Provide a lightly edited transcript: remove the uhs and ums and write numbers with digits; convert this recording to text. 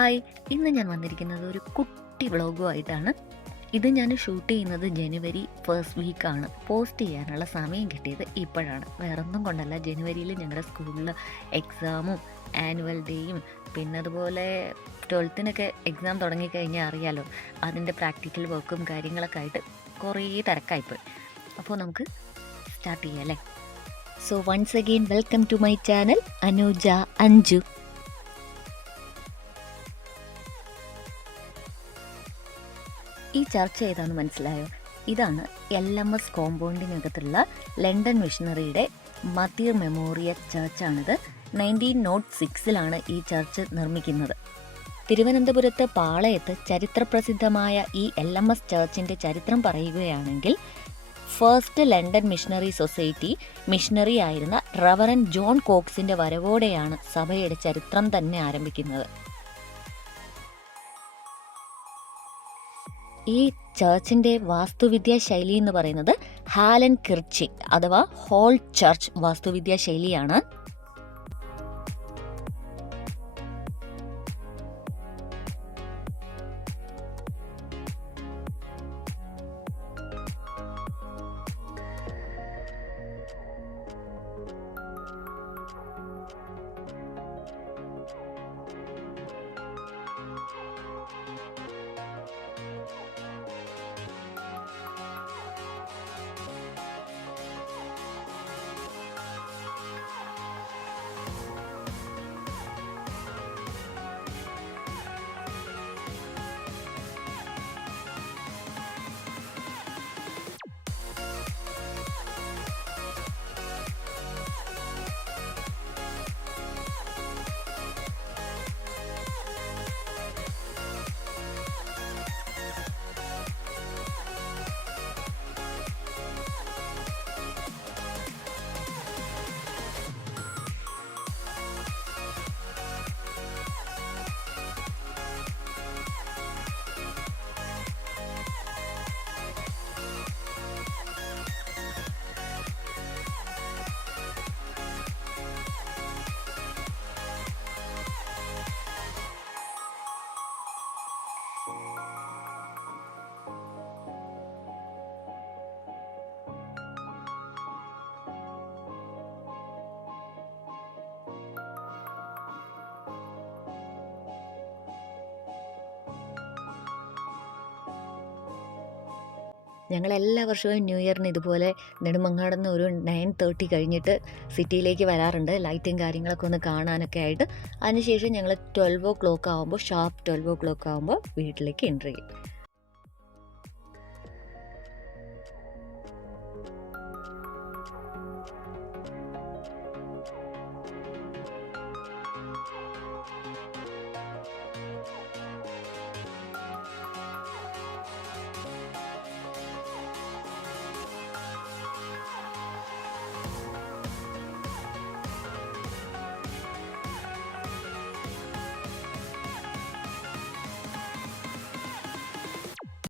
Hi, ഇന്ന് ഞാൻ വന്നിരിക്കുന്നത് ഒരു കുട്ടി വ്ളോഗുമായിട്ടാണ്. ഇത് ഞാൻ ഷൂട്ട് ചെയ്യുന്നത് ജനുവരി ഫസ്റ്റ് വീക്കാണ്. പോസ്റ്റ് ചെയ്യാനുള്ള സമയം കിട്ടിയത് ഇപ്പോഴാണ്. വേറൊന്നും കൊണ്ടല്ല, ജനുവരിയിൽ ഞങ്ങളുടെ സ്കൂളിൽ എക്സാമും ആനുവൽ ഡേയും പിന്നെ അതുപോലെ 12th എക്സാം തുടങ്ങിക്കഴിഞ്ഞാൽ അറിയാലോ, അതിൻ്റെ പ്രാക്ടിക്കൽ വർക്കും കാര്യങ്ങളൊക്കെ ആയിട്ട് കുറേ തിരക്കായിപ്പോയി. അപ്പോൾ നമുക്ക് സ്റ്റാർട്ട് ചെയ്യാം അല്ലേ. So once again welcome to my channel Anuja Anju. ഈ ചർച്ച ഏതാണെന്ന് മനസ്സിലായോ? ഇതാണ് LMS കോമ്പൗണ്ടിനകത്തുള്ള ലണ്ടൻ മിഷണറിയുടെ മദീർ മെമ്മോറിയൽ ചർച്ചാണിത്. 1906 ഈ ചർച്ച് നിർമ്മിക്കുന്നത്. തിരുവനന്തപുരത്ത് പാളയത്ത് ചരിത്രപ്രസിദ്ധമായ ഈ LMS ചർച്ചിൻ്റെ ചരിത്രം പറയുകയാണെങ്കിൽ, first London missionary society missionary ആയിരുന്ന റവറൻ ജോൺ കോക്സിൻ്റെ വരവോടെയാണ് സഭയുടെ ചരിത്രം തന്നെ ആരംഭിക്കുന്നത്. ഈ ചർച്ചിൻ്റെ വാസ്തുവിദ്യാ ശൈലി എന്ന് പറയുന്നത് ഹാലൻ കിർച്ചി അഥവാ ഹോൾ ചർച്ച് വാസ്തുവിദ്യാ ശൈലിയാണ്. ഞങ്ങൾ എല്ലാ വർഷവും ന്യൂ ഇയറിന് ഇതുപോലെ നെടുമങ്ങാട് നിന്ന് ഒരു 9:30 കഴിഞ്ഞിട്ട് സിറ്റിയിലേക്ക് വരാറുണ്ട്, ലൈറ്റും കാര്യങ്ങളൊക്കെ ഒന്ന് കാണാനൊക്കെ ആയിട്ട്. അതിനുശേഷം ഞങ്ങൾ 12 o'clock ആകുമ്പോൾ വീട്ടിലേക്ക് എൻട്രി ചെയ്യും.